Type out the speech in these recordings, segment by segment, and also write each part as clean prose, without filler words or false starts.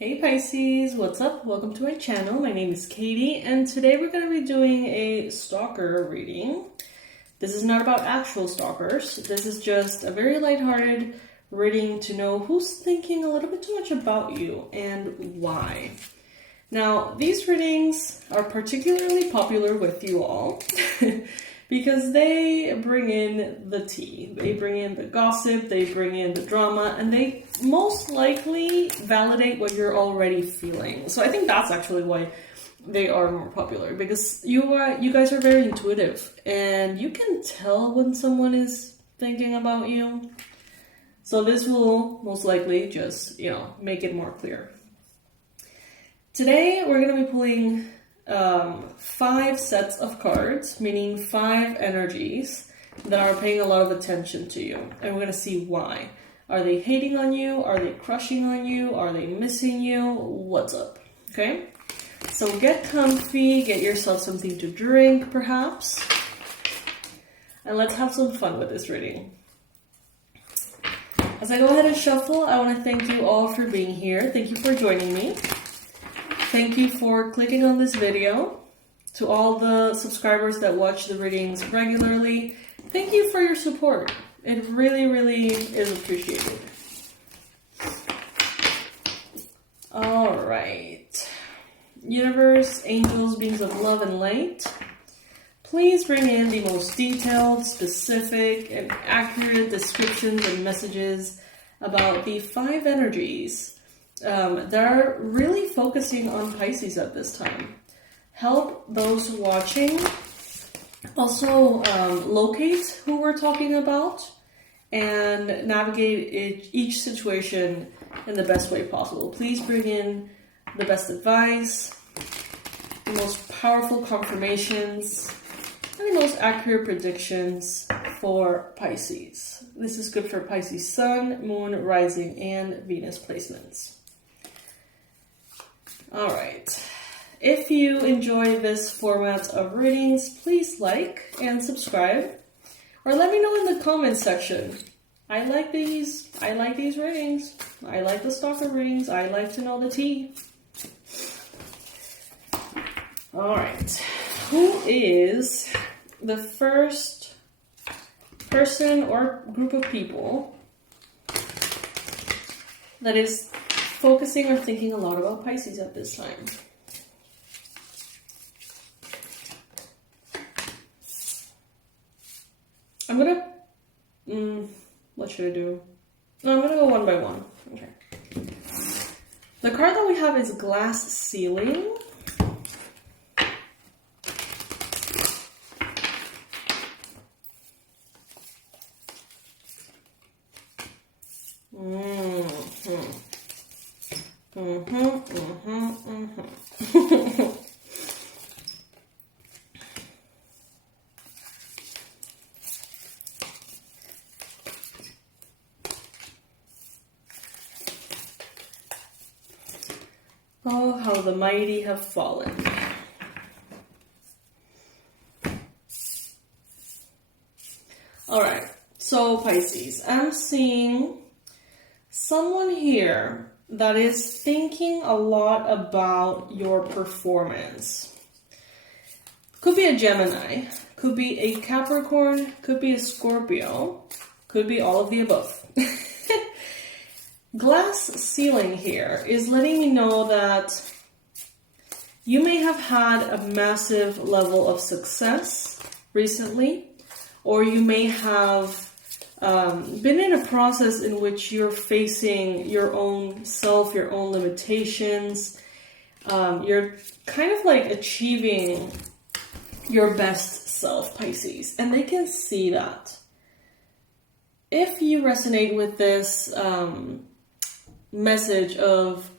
Hey Pisces, what's up? Welcome to my channel. My name is Katie, and today we're going to be doing a stalker reading. This is not about actual stalkers. This is just a very lighthearted reading to know who's thinking a little bit too much about you and why. Now, these readings are particularly popular with you all because they bring in the tea. They bring in the gossip, they bring in the drama, and they most likely validate what you're already feeling. So I think that's actually why they are more popular, because you guys are very intuitive and you can tell when someone is thinking about you. So this will most likely just, make it more clear. Today we're going to be pulling 5 sets of cards, meaning 5 energies that are paying a lot of attention to you. And we're going to see why. Are they hating on you? Are they crushing on you? Are they missing you? What's up? Okay? So get comfy, get yourself something to drink perhaps, and let's have some fun with this reading. As I go ahead and shuffle, I want to thank you all for being here. Thank you for joining me. Thank you for clicking on this video. To all the subscribers that watch the readings regularly, thank you for your support. It really, really is appreciated. All right. Universe, angels, beings of love and light, please bring in the most detailed, specific, and accurate descriptions and messages about the 5 energies that are really focusing on Pisces at this time. Help those watching also locate who we're talking about and navigate each situation in the best way possible. Please bring in the best advice, the most powerful confirmations, and the most accurate predictions for Pisces. This is good for Pisces Sun, Moon, Rising, and Venus placements. All right. If you enjoy this format of readings, please like and subscribe, or let me know in the comments section. I like these readings. I like the stalker readings. I like to know the tea. All right. Who is the first person or group of people that is focusing or thinking a lot about Pisces at this time? I'm gonna, what should I do? No, I'm gonna go one by one. Okay. The card that we have is Glass Ceiling. Oh, how the mighty have fallen. All right, so Pisces, I'm seeing someone here that is thinking a lot about your performance. Could be a Gemini, could be a Capricorn, could be a Scorpio, could be all of the above. Glass ceiling here is letting me know that you may have had a massive level of success recently, or you may have been in a process in which you're facing your own self, your own limitations. You're kind of like achieving your best self, Pisces, and they can see that. If you resonate with this message of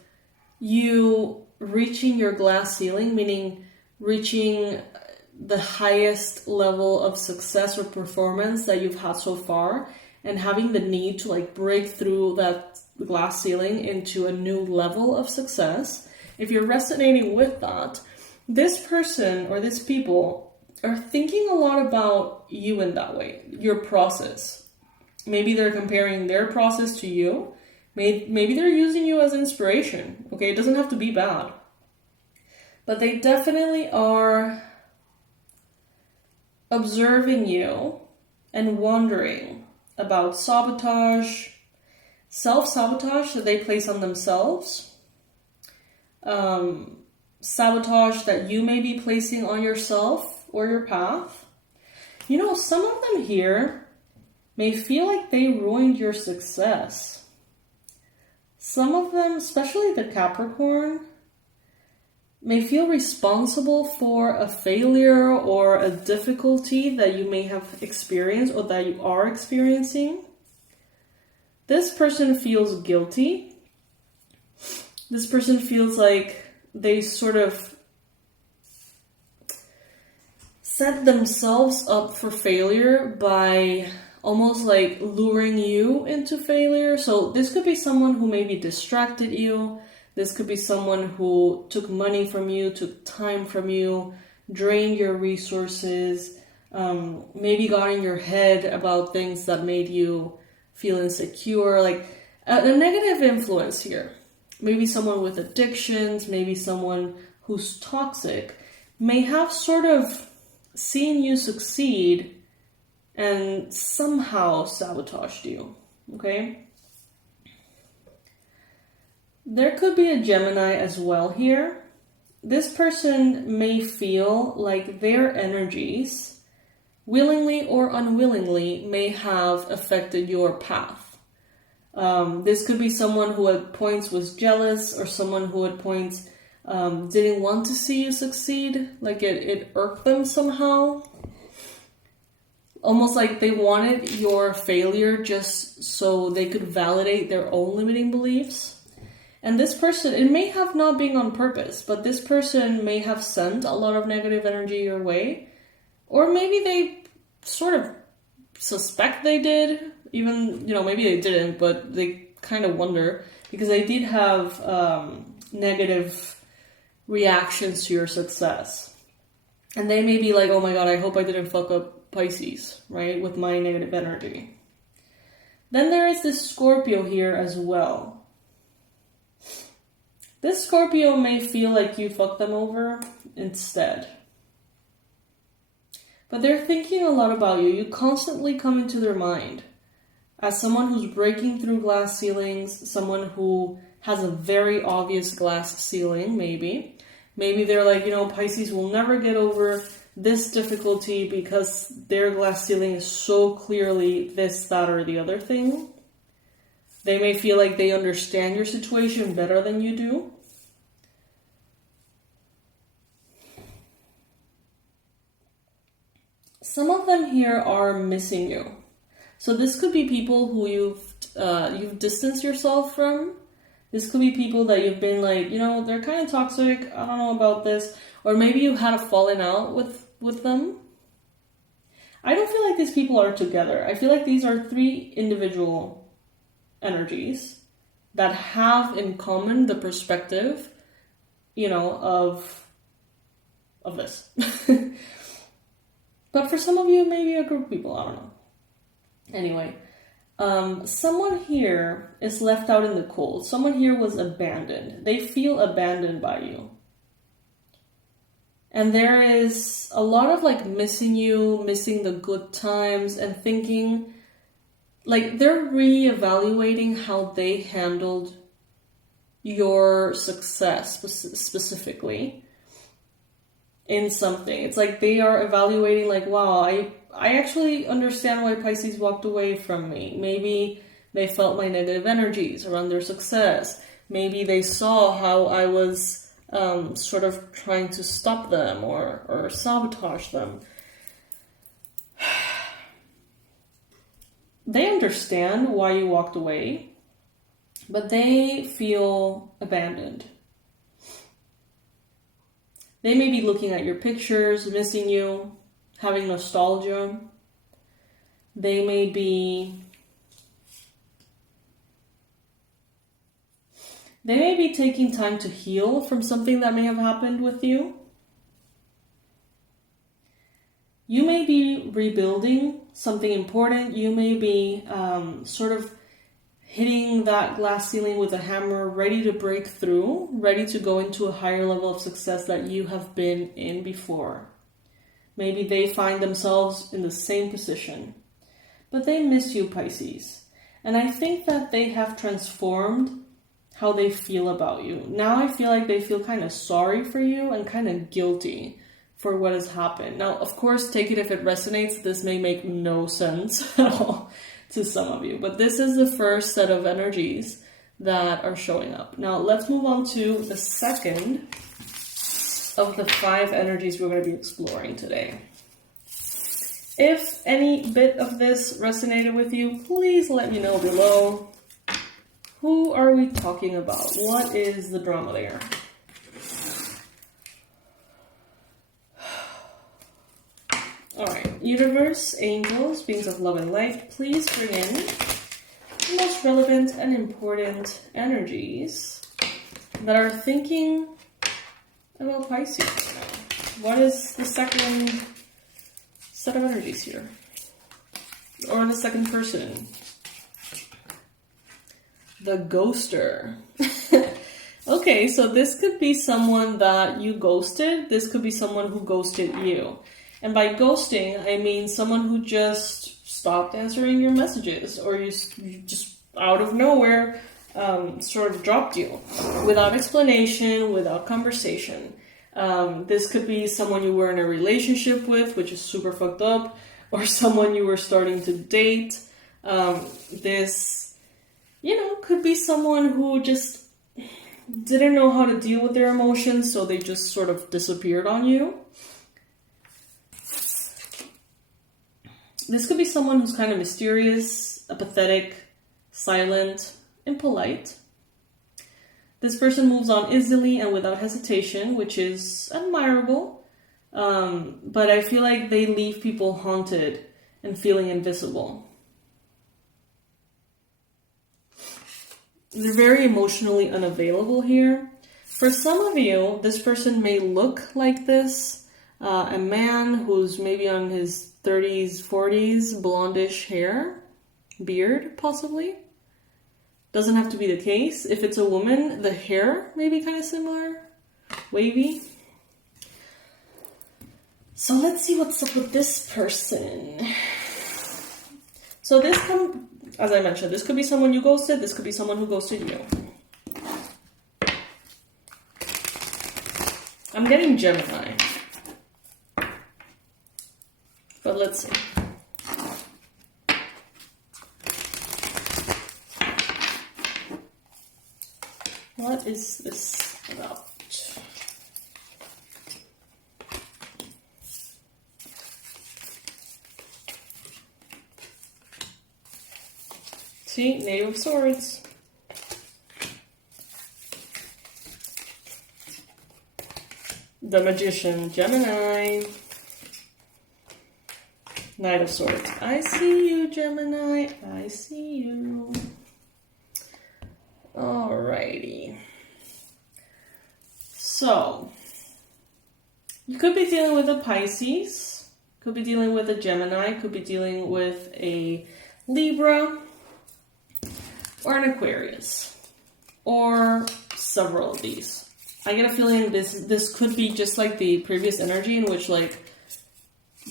you reaching your glass ceiling, meaning reaching the highest level of success or performance that you've had so far, and having the need to like break through that glass ceiling into a new level of success. If you're resonating with that, this person or these people are thinking a lot about you in that way, your process. Maybe they're comparing their process to you. Maybe they're using you as inspiration, okay? It doesn't have to be bad. But they definitely are observing you and wondering about sabotage, self-sabotage that they place on themselves, sabotage that you may be placing on yourself or your path. You know, some of them here may feel like they ruined your success. Some of them, especially the Capricorn, may feel responsible for a failure or a difficulty that you may have experienced or that you are experiencing. This person feels guilty. This person feels like they sort of set themselves up for failure by almost like luring you into failure. So this could be someone who maybe distracted you. This could be someone who took money from you, took time from you, drained your resources, maybe got in your head about things that made you feel insecure, like a negative influence here. Maybe someone with addictions, maybe someone who's toxic, may have sort of seen you succeed and somehow sabotaged you, okay? There could be a Gemini as well here. This person may feel like their energies, willingly or unwillingly, may have affected your path. This could be someone who at points was jealous, or someone who at points didn't want to see you succeed, like it irked them somehow. Almost like they wanted your failure just so they could validate their own limiting beliefs. And this person, it may have not been on purpose, but this person may have sent a lot of negative energy your way. Or maybe they sort of suspect they did. Even, maybe they didn't, but they kind of wonder. Because they did have negative reactions to your success. And they may be like, oh my god, I hope I didn't fuck up Pisces, right? With my negative energy. Then there is this Scorpio here as well. This Scorpio may feel like you fucked them over instead. But they're thinking a lot about you. You constantly come into their mind as someone who's breaking through glass ceilings, someone who has a very obvious glass ceiling, maybe. Maybe they're like, Pisces will never get over this difficulty because their glass ceiling is so clearly this, that, or the other thing. They may feel like they understand your situation better than you do. Some of them here are missing you. So this could be people who you've distanced yourself from. This could be people that you've been like, they're kind of toxic. I don't know about this. Or maybe you had a falling out with them. I don't feel like these people are together. I feel like these are three individual energies that have in common the perspective, of this. But for some of you, maybe a group of people, I don't know. Anyway, someone here is left out in the cold. Someone here was abandoned. They feel abandoned by you. And there is a lot of like missing you, missing the good times, and thinking like they're reevaluating how they handled your success specifically in something. It's like they are evaluating like, wow, I actually understand why Pisces walked away from me. Maybe they felt my negative energies around their success. Maybe they saw how I was sort of trying to stop them or sabotage them. They understand why you walked away, but they feel abandoned. They may be looking at your pictures, missing you, having nostalgia. They may be taking time to heal from something that may have happened with you. You may be rebuilding something important. You may be sort of hitting that glass ceiling with a hammer, ready to break through, ready to go into a higher level of success that you have been in before. Maybe they find themselves in the same position, but they miss you, Pisces. And I think that they have transformed how they feel about you. Now I feel like they feel kind of sorry for you and kind of guilty for what has happened. Now, of course, take it if it resonates. This may make no sense at all to some of you, but this is the first set of energies that are showing up. Now, let's move on to the second of the 5 energies we're going to be exploring today. If any bit of this resonated with you, please let me know below. Who are we talking about? What is the drama there? Alright, universe, angels, beings of love and light, please bring in the most relevant and important energies that are thinking about Pisces right now. What is the second set of energies here? Or the second person? The ghoster. Okay, so this could be someone that you ghosted. This could be someone who ghosted you. And by ghosting, I mean someone who just stopped answering your messages, or you just out of nowhere sort of dropped you without explanation, without conversation. This could be someone you were in a relationship with, which is super fucked up, or someone you were starting to date. This, could be someone who just didn't know how to deal with their emotions, so they just sort of disappeared on you. This could be someone who's kind of mysterious, apathetic, silent, impolite. This person moves on easily and without hesitation, which is admirable. But I feel like they leave people haunted and feeling invisible. They're very emotionally unavailable here. For some of you, this person may look like this. A man who's maybe on his 30s, 40s, blondish hair, beard, possibly. Doesn't have to be the case. If it's a woman, the hair may be kind of similar, wavy. So let's see what's up with this person. So as I mentioned, this could be someone you ghosted, this could be someone who ghosted you. I'm getting Gemini. But let's see. What is this about? See, Knave of Swords. The Magician, Gemini. Knight of Swords. I see you, Gemini. I see you. Alrighty. So, you could be dealing with a Pisces, could be dealing with a Gemini, could be dealing with a Libra, or an Aquarius, or several of these. I get a feeling this could be just like the previous energy in which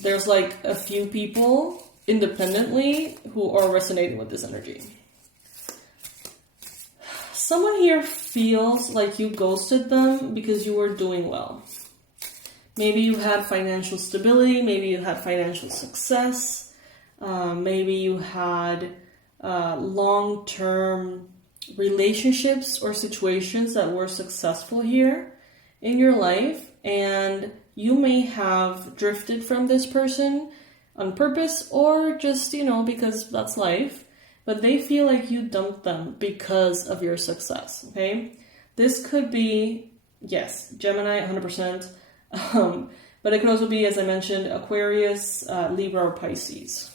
there's a few people independently who are resonating with this energy. Someone here feels like you ghosted them because you were doing well. Maybe you had financial stability, maybe you had financial success, maybe you had long-term relationships or situations that were successful here in your life, and you may have drifted from this person on purpose or just, because that's life, but they feel like you dumped them because of your success, okay? This could be, yes, Gemini, 100%, but it could also be, as I mentioned, Aquarius, Libra, or Pisces.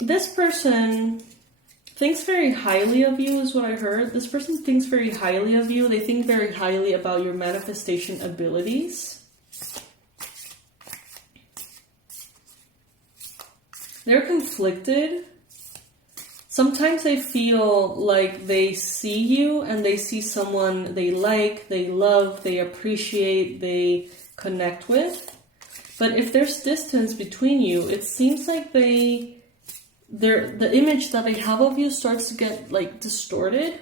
This person thinks very highly of you, is what I heard. This person thinks very highly of you. They think very highly about your manifestation abilities. They're conflicted. Sometimes they feel like they see you and they see someone they like, they love, they appreciate, they connect with. But if there's distance between you, it seems like the image that they have of you starts to get like distorted.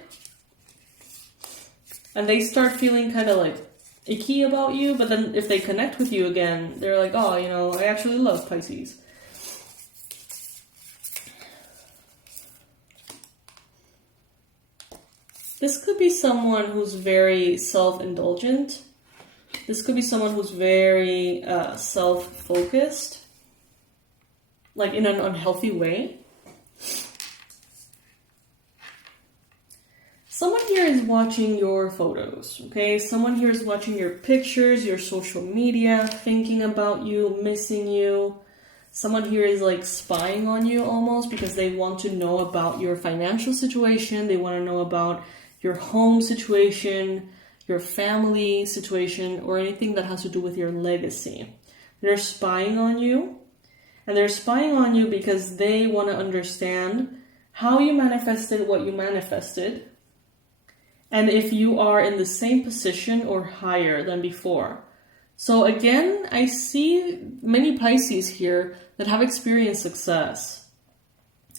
And they start feeling kind of like icky about you. But then if they connect with you again, they're like, oh, you know, I actually love Pisces. This could be someone who's very self-indulgent. This could be someone who's very self-focused, like in an unhealthy way. Someone here is watching your photos, okay? Someone here is watching your pictures, your social media, thinking about you, missing you. Someone here is like spying on you almost because they want to know about your financial situation. They want to know about your home situation, your family situation, or anything that has to do with your legacy. They're spying on you, and they're spying on you because they want to understand how you manifested what you manifested, and if you are in the same position or higher than before. So again, I see many Pisces here that have experienced success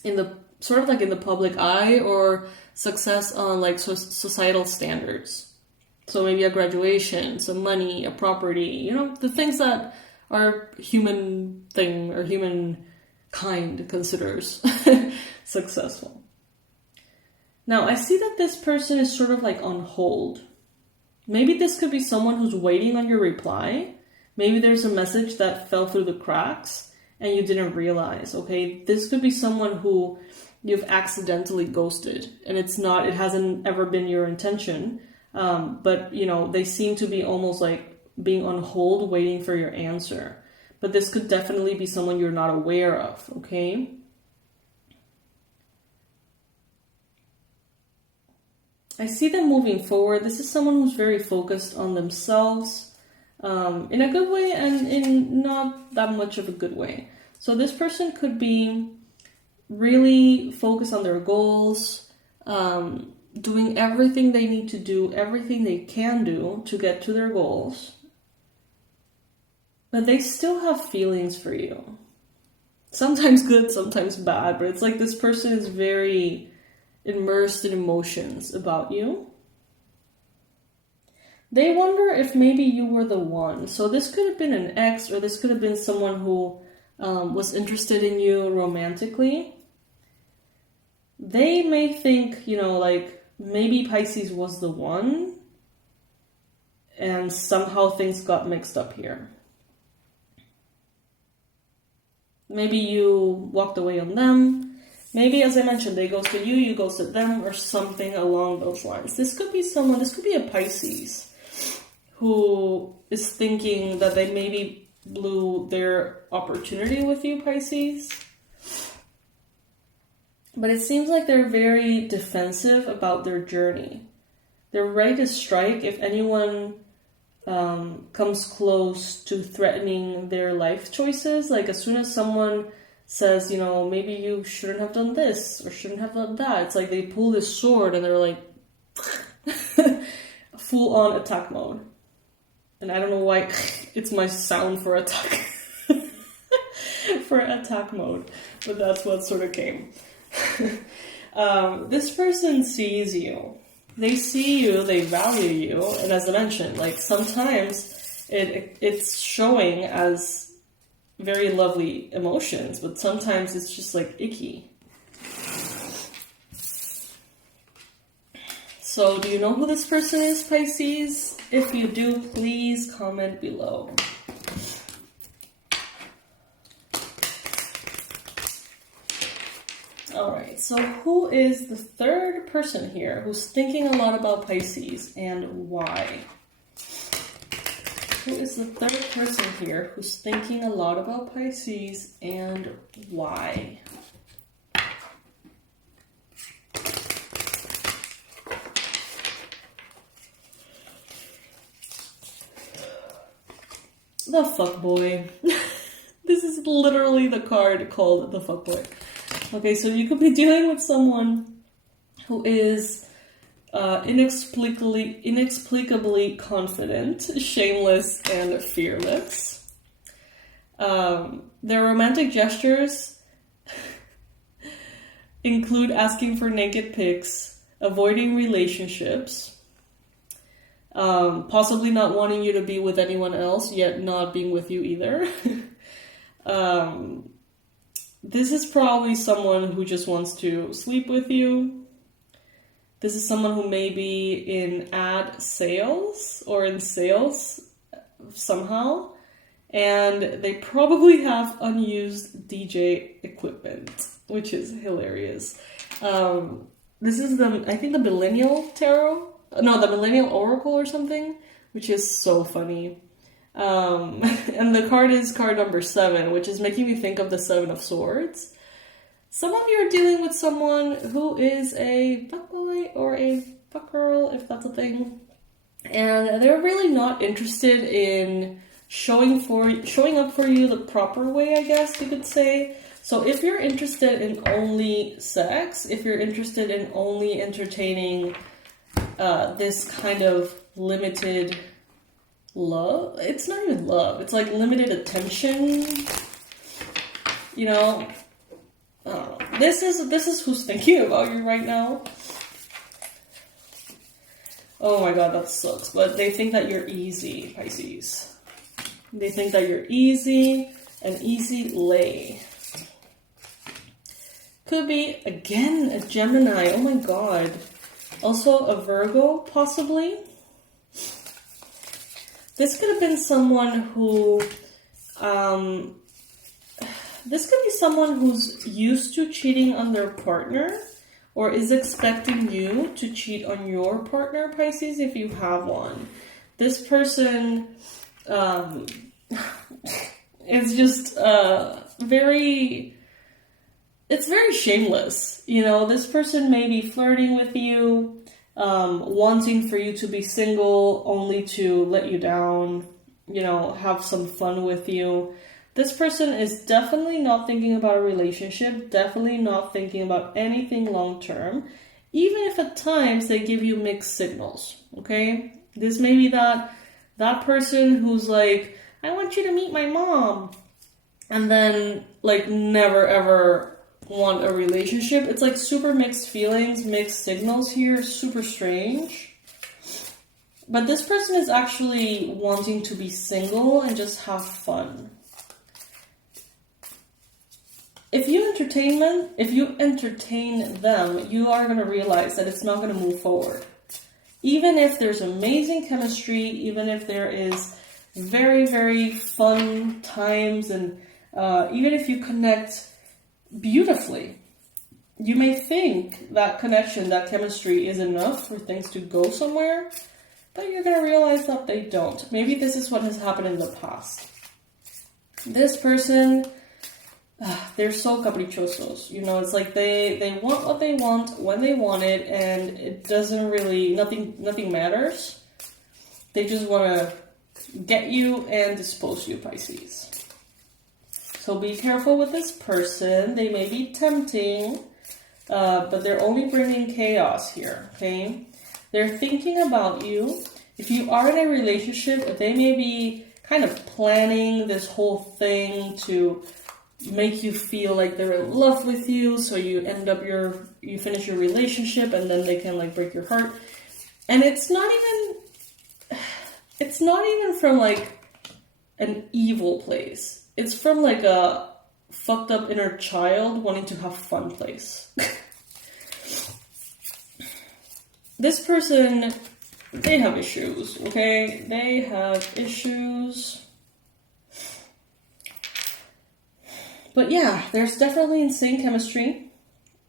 in the sort of like in the public eye, or success on like societal standards. So maybe a graduation, some money, a property, you know, the things that our human thing or humankind considers successful. Now, I see that this person is sort of like on hold. Maybe this could be someone who's waiting on your reply. Maybe there's a message that fell through the cracks and you didn't realize, okay? This could be someone who you've accidentally ghosted, and it hasn't ever been your intention. But, you know, they seem to be almost like being on hold, waiting for your answer. But this could definitely be someone you're not aware of, okay? I see them moving forward. This is someone who's very focused on themselves, in a good way and in not that much of a good way. So this person could be really focused on their goals, doing everything they need to do, everything they can do to get to their goals. But they still have feelings for you. Sometimes good, sometimes bad, but it's like this person is very immersed in emotions about you. They wonder if maybe you were the one. So this could have been an ex, or this could have been someone who was interested in you romantically. They may think, you know, like maybe Pisces was the one and somehow things got mixed up here. Maybe you walked away on them. Maybe, as I mentioned, they ghosted you, you ghosted them, or something along those lines. This could be someone, this could be a Pisces who is thinking that they maybe blew their opportunity with you, Pisces. But it seems like they're very defensive about their journey. They're ready to strike if anyone comes close to threatening their life choices. Like as soon as someone says, you know, maybe you shouldn't have done this or shouldn't have done that, it's like they pull this sword and they're like full on attack mode. And I don't know why it's my sound for attack for attack mode, but that's what sort of came. This person sees you. They see you, they value you, and as I mentioned, like sometimes it's showing as very lovely emotions, but sometimes it's just like icky. So do you know who this person is, Pisces? If you do, please comment below. Alright, so who is the third person here who's thinking a lot about Pisces, and why? Who is the third person here who's thinking a lot about Pisces, and why? The fuckboy. This is is literally the card called the fuckboy. Okay, so you could be dealing with someone who is inexplicably confident, shameless, and fearless. Their romantic gestures include asking for naked pics, avoiding relationships, possibly not wanting you to be with anyone else, yet not being with you either. This is probably someone who just wants to sleep with you. This is someone who may be in ad sales or in sales somehow. And they probably have unused DJ equipment, which is hilarious. This is I think the Millennial Tarot. No, the Millennial Oracle or something, which is so funny. And the card is card number 7, which is making me think of the 7 of Swords. Some of you are dealing with someone who is a fuckboy or a fuckgirl, if that's a thing. And they're really not interested in showing up for you the proper way, I guess you could say. So if you're interested in only sex, if you're interested in only entertaining this kind of limited love, it's not even love, it's like limited attention, you know, I don't know. This is who's thinking about you right now. Oh my god, that sucks. But they think that you're easy, Pisces. They think that you're easy, an easy lay. Could be, again, a Gemini. Oh my god. Also a Virgo, possibly. This could have been someone who, this could be someone who's used to cheating on their partner or is expecting you to cheat on your partner, Pisces, if you have one. This person is just it's very shameless. You know, this person may be flirting with you, wanting for you to be single only to let you down, you know, have some fun with you. This person is definitely not thinking about a relationship, definitely not thinking about anything long-term, even if at times they give you mixed signals, okay? This may be that person who's like, I want you to meet my mom, and then, like, never ever want a relationship. It's like super mixed feelings, mixed signals here, super strange. But this person is actually wanting to be single and just have fun. If you entertain them, you are going to realize that it's not going to move forward. Even if there's amazing chemistry, even if there is very, very fun times, and even if you connect beautifully, you may think that connection, that chemistry is enough for things to go somewhere, but you're going to realize that they don't. Maybe this is what has happened in the past. This person, they're so caprichosos, you know, it's like they want what they want when they want it, and it doesn't really, nothing matters. They just want to get you and dispose you, Pisces. So be careful with this person. They may be tempting, but they're only bringing chaos here, okay? They're thinking about you. If you are in a relationship, they may be kind of planning this whole thing to make you feel like they're in love with you, so you finish your relationship and then they can like break your heart. And it's not even from like an evil place. It's from like a fucked up inner child wanting to have fun place. This person, they have issues, okay? They have issues. But yeah, there's definitely insane chemistry.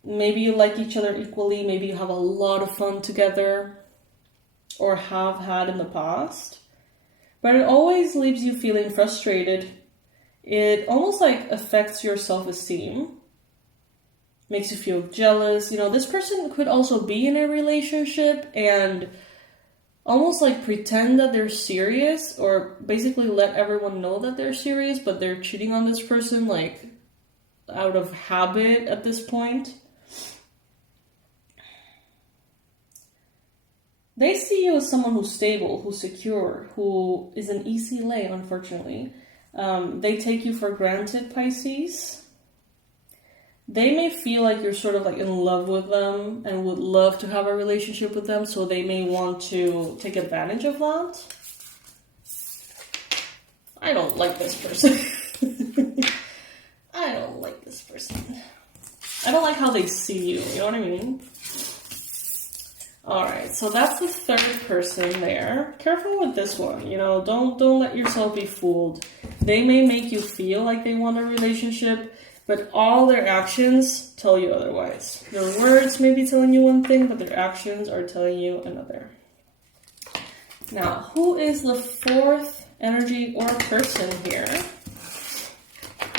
Maybe you like each other equally. Maybe you have a lot of fun together, or have had in the past. But it always leaves you feeling frustrated. It almost like affects your self-esteem. Makes you feel jealous. You know, this person could also be in a relationship and almost like pretend that they're serious, or basically let everyone know that they're serious, but they're cheating on this person like out of habit at this point. They see you as someone who's stable, who's secure, who is an easy lay, unfortunately. They take you for granted, Pisces. They may feel like you're sort of like in love with them and would love to have a relationship with them, so they may want to take advantage of that. I don't like this person. I don't like this person. I don't like how they see you, you know what I mean? Alright, so that's the third person there. Careful with this one, you know, don't let yourself be fooled. They may make you feel like they want a relationship, but all their actions tell you otherwise. Their words may be telling you one thing, but their actions are telling you another. Now, who is the fourth energy or person here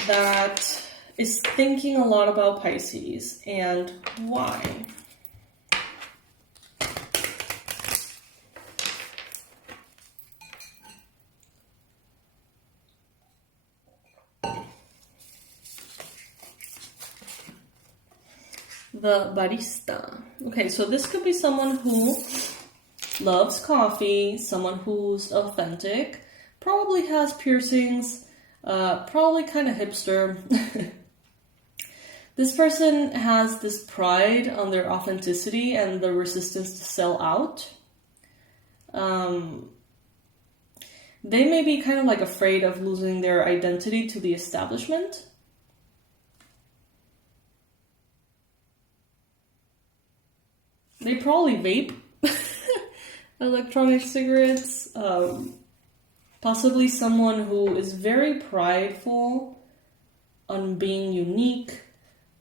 that is thinking a lot about Pisces, and why? The barista. Okay, so this could be someone who loves coffee, someone who's authentic, probably has piercings, probably kind of hipster. This person has this pride on their authenticity and the resistance to sell out. They may be kind of like afraid of losing their identity to the establishment. They probably vape electronic cigarettes. Possibly someone who is very prideful on being unique,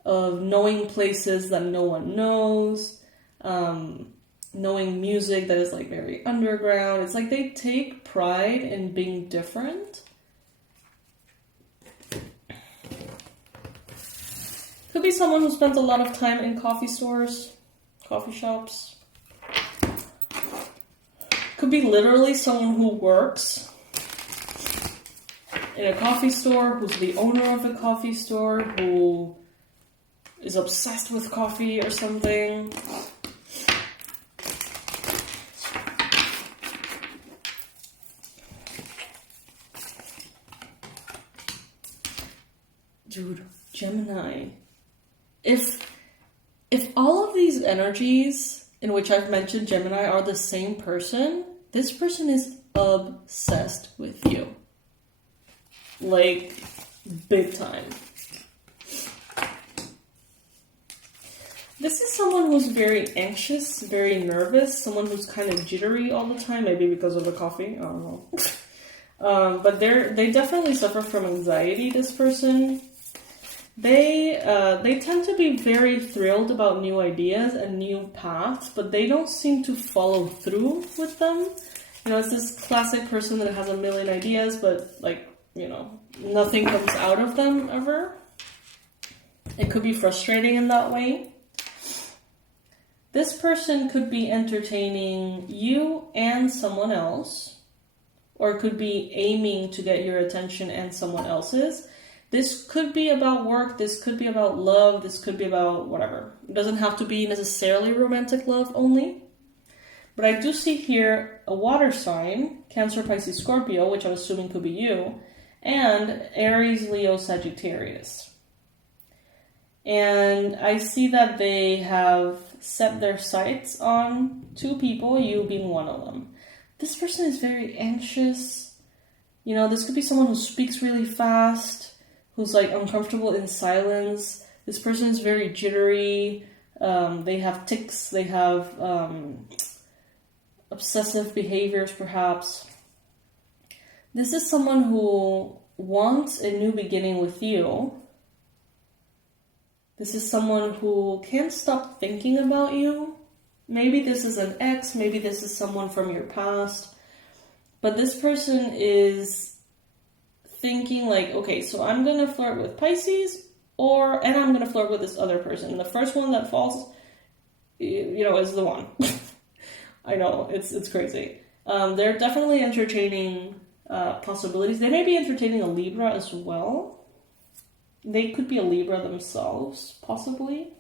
of knowing places that no one knows, knowing music that is like very underground. It's like they take pride in being different. Could be someone who spends a lot of time in coffee stores, coffee shops. Could be literally someone who works in a coffee store, who's the owner of a coffee store, who is obsessed with coffee or something. Dude, Gemini. If all of these energies in which I've mentioned Gemini are the same person, this person is obsessed with you. Like, big time. This is someone who's very anxious, very nervous, someone who's kind of jittery all the time, maybe because of the coffee, I don't know. But they definitely suffer from anxiety, this person. They tend to be very thrilled about new ideas and new paths, but they don't seem to follow through with them. You know, it's this classic person that has a million ideas, but like, you know, nothing comes out of them ever. It could be frustrating in that way. This person could be entertaining you and someone else, or could be aiming to get your attention and someone else's. This could be about work, this could be about love, this could be about whatever. It doesn't have to be necessarily romantic love only. But I do see here a water sign, Cancer, Pisces, Scorpio, which I'm assuming could be you, and Aries, Leo, Sagittarius. And I see that they have set their sights on two people, you being one of them. This person is very anxious. You know, this could be someone who speaks really fast, who's like uncomfortable in silence. This person is very jittery. They have tics. They have obsessive behaviors, perhaps. This is someone who wants a new beginning with you. This is someone who can't stop thinking about you. Maybe this is an ex. Maybe this is someone from your past. But this person is thinking like, okay, so I'm going to flirt with Pisces, and I'm going to flirt with this other person. And the first one that falls, you know, is the one. I know, it's crazy. They're definitely entertaining possibilities. They may be entertaining a Libra as well. They could be a Libra themselves, possibly.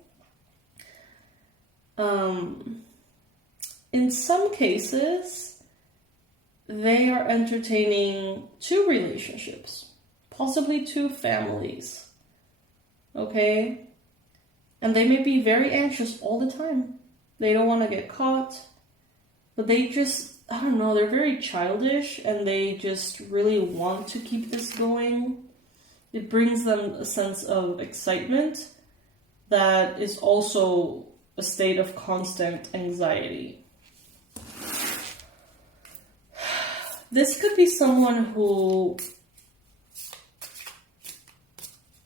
In some cases, they are entertaining 2 relationships, possibly 2 families, okay? And they may be very anxious all the time. They don't want to get caught, but they just, I don't know, they're very childish and they just really want to keep this going. It brings them a sense of excitement that is also a state of constant anxiety. This could be someone who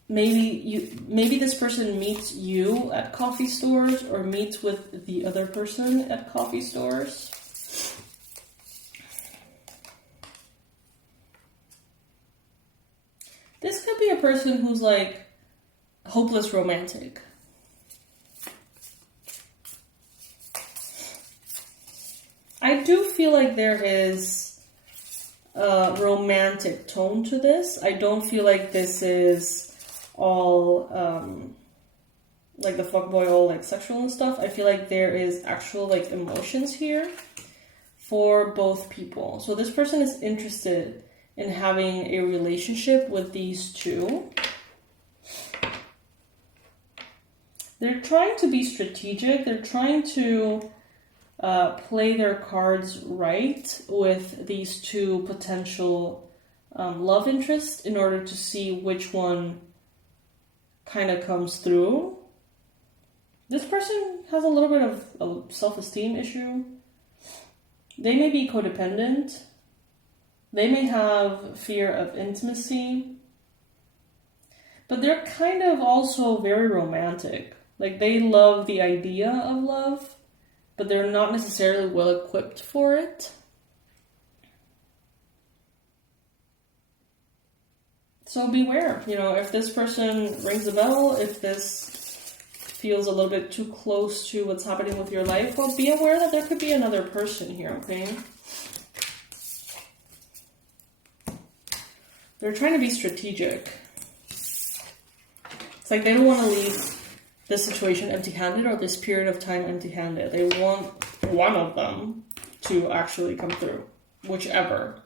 maybe this person meets you at coffee stores or meets with the other person at coffee stores. This could be a person who's like hopeless romantic. I do feel like there is a romantic tone to this. I don't feel like this is all like the fuckboy, all like sexual and stuff. I feel like there is actual like emotions here for both people. So this person is interested in having a relationship with these 2. They're trying to be strategic. They're trying to play their cards right with these 2 potential love interests in order to see which one kind of comes through. This person has a little bit of a self-esteem issue. They may be codependent. They may have fear of intimacy. But they're kind of also very romantic. Like, they love the idea of love, but they're not necessarily well equipped for it. So beware, if this person rings a bell, if this feels a little bit too close to what's happening with your life, well, be aware that there could be another person here, okay? They're trying to be strategic. It's like they don't want to leave this situation empty-handed or this period of time empty-handed. They want one of them to actually come through, whichever,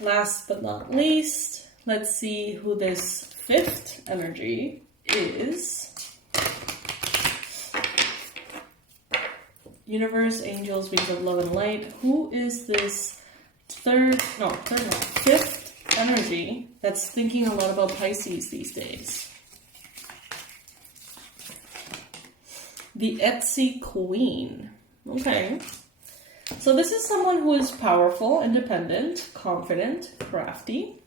Last but not least, let's see who this 5th energy is. Universe, angels, beings of love and light. Who is this 5th energy that's thinking a lot about Pisces these days? The Etsy Queen. Okay. So this is someone who is powerful, independent, confident, crafty.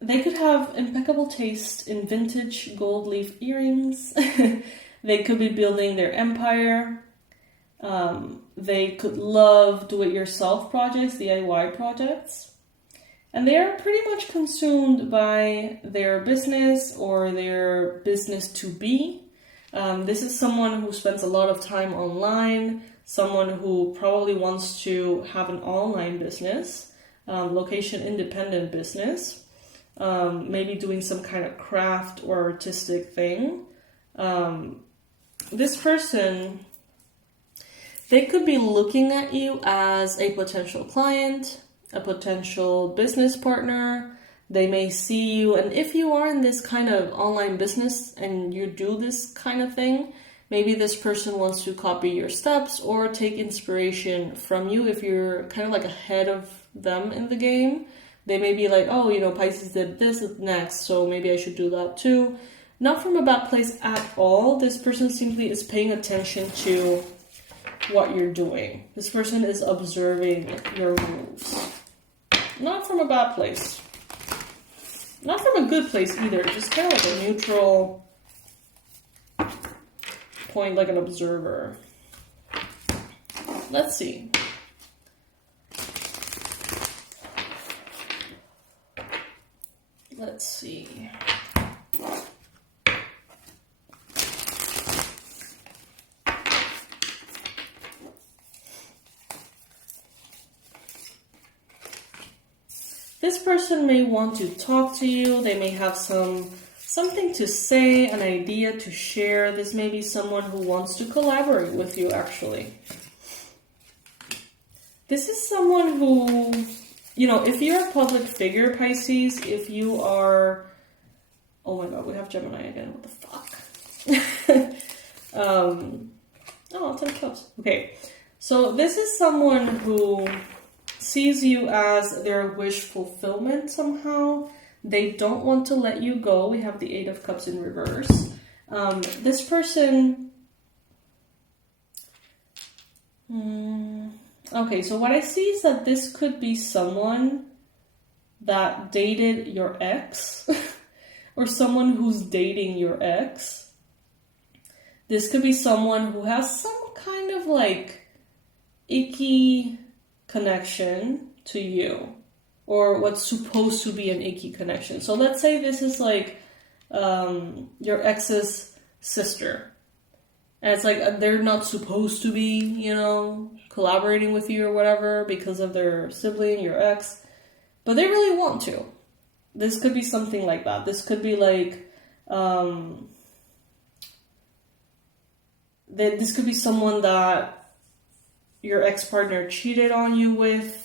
They could have impeccable taste in vintage gold leaf earrings. They could be building their empire. They could love do-it-yourself projects, DIY projects. And they are pretty much consumed by their business or their business to be. This is someone who spends a lot of time online, someone who probably wants to have an online business, location-independent business, maybe doing some kind of craft or artistic thing. This person, they could be looking at you as a potential client, a potential business partner. They may see you, and if you are in this kind of online business and you do this kind of thing, maybe this person wants to copy your steps or take inspiration from you. If you're kind of like ahead of them in the game, they may be like, oh, Pisces did this next, so maybe I should do that too. Not from a bad place at all. This person simply is paying attention to what you're doing. This person is observing your moves. Not from a bad place. Not from a good place either, just kind of like a neutral point, like an observer. Let's see. Let's see. This person may want to talk to you. They may have something to say, an idea to share. This may be someone who wants to collaborate with you, actually. This is someone who, you know, if you're a public figure, Pisces, if you are... Oh my god, we have Gemini again. What the fuck? Oh, 10 cups. Okay. So this is someone who sees you as their wish fulfillment somehow. They don't want to let you go. We have the 8 of Cups in reverse. This person... Okay, so what I see is that this could be someone that dated your ex or someone who's dating your ex. This could be someone who has some kind of like icky connection to you, or what's supposed to be an icky connection. So let's say this is like your ex's sister. And it's like they're not supposed to be, you know, collaborating with you or whatever because of their sibling, your ex. But they really want to. This could be something like that. This could be like... this could be someone that your ex-partner cheated on you with.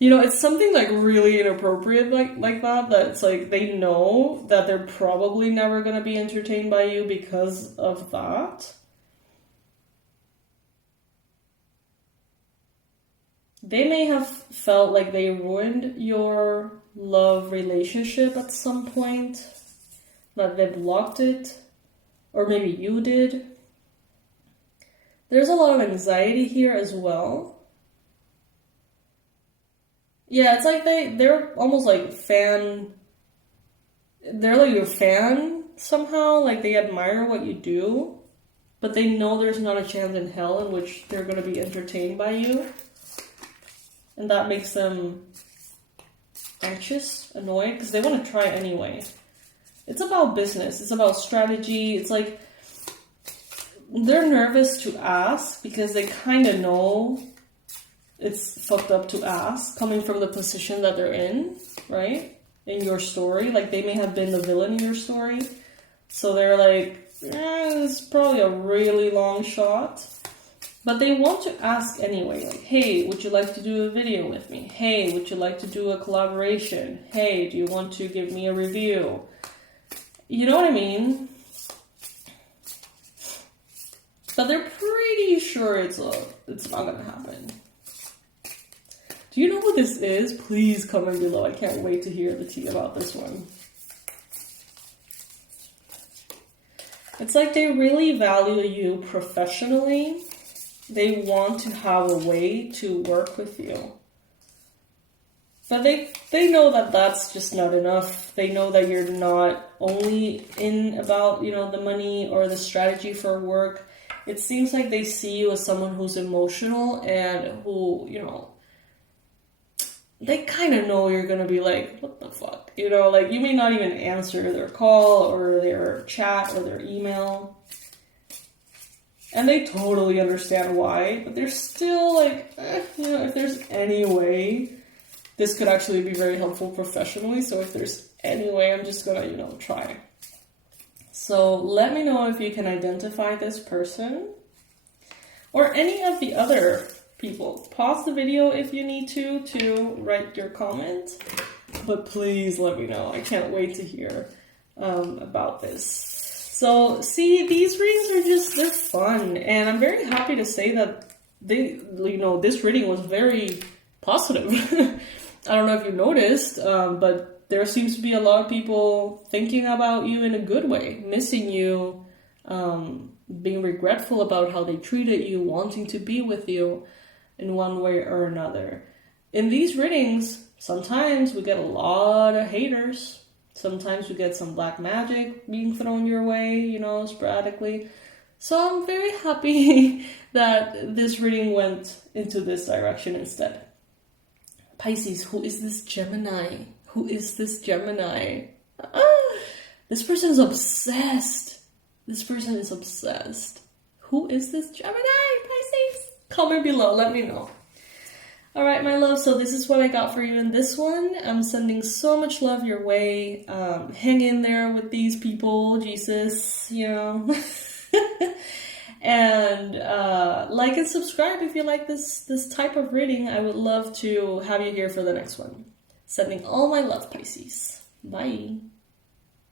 You know, it's something like really inappropriate like that it's like they know that they're probably never going to be entertained by you because of that. They may have felt like they ruined your love relationship at some point, that they blocked it, or maybe you did. There's a lot of anxiety here as well. Yeah, it's like they're almost like they're like your fan somehow, like they admire what you do, but they know there's not a chance in hell in which they're going to be entertained by you. And that makes them anxious, annoyed, because they want to try anyway. It's about business, it's about strategy, it's like they're nervous to ask because they kind of know it's fucked up to ask, coming from the position that they're in, right? In your story. Like, they may have been the villain in your story. So they're like, it's probably a really long shot. But they want to ask anyway. Like, hey, would you like to do a video with me? Hey, would you like to do a collaboration? Hey, do you want to give me a review? You know what I mean? But they're pretty sure it's not going to happen. Do you know what this is? Please comment below. I can't wait to hear the tea about this one. It's like they really value you professionally. They want to have a way to work with you. But they know that that's just not enough. They know that you're not only in about, you know, the money or the strategy for work. It seems like they see you as someone who's emotional and who, you know, they kind of know you're going to be like, what the fuck? You know, like, you may not even answer their call or their chat or their email. And they totally understand why, but they're still like, you know, if there's any way, this could actually be very helpful professionally. So if there's any way, I'm just going to, you know, try. So let me know if you can identify this person or any of the other people. Pause the video if you need to write your comment, but please let me know. I can't wait to hear about this. So see, these readings are they're fun, and I'm very happy to say that this reading was very positive. I don't know if you noticed, but there seems to be a lot of people thinking about you in a good way, missing you, being regretful about how they treated you, wanting to be with you in one way or another. In these readings, sometimes we get a lot of haters. Sometimes we get some black magic being thrown your way, you know, sporadically. So I'm very happy that this reading went into this direction instead. Pisces, who is this Gemini? Who is this Gemini? This person is obsessed. This person is obsessed. Who is this Gemini, Pisces? Comment below, let me know. Alright, my love, so this is what I got for you in this one. I'm sending so much love your way. Hang in there with these people, Jesus, you know. And like and subscribe if you like this type of reading. I would love to have you here for the next one. Sending all my love, Pisces. Bye.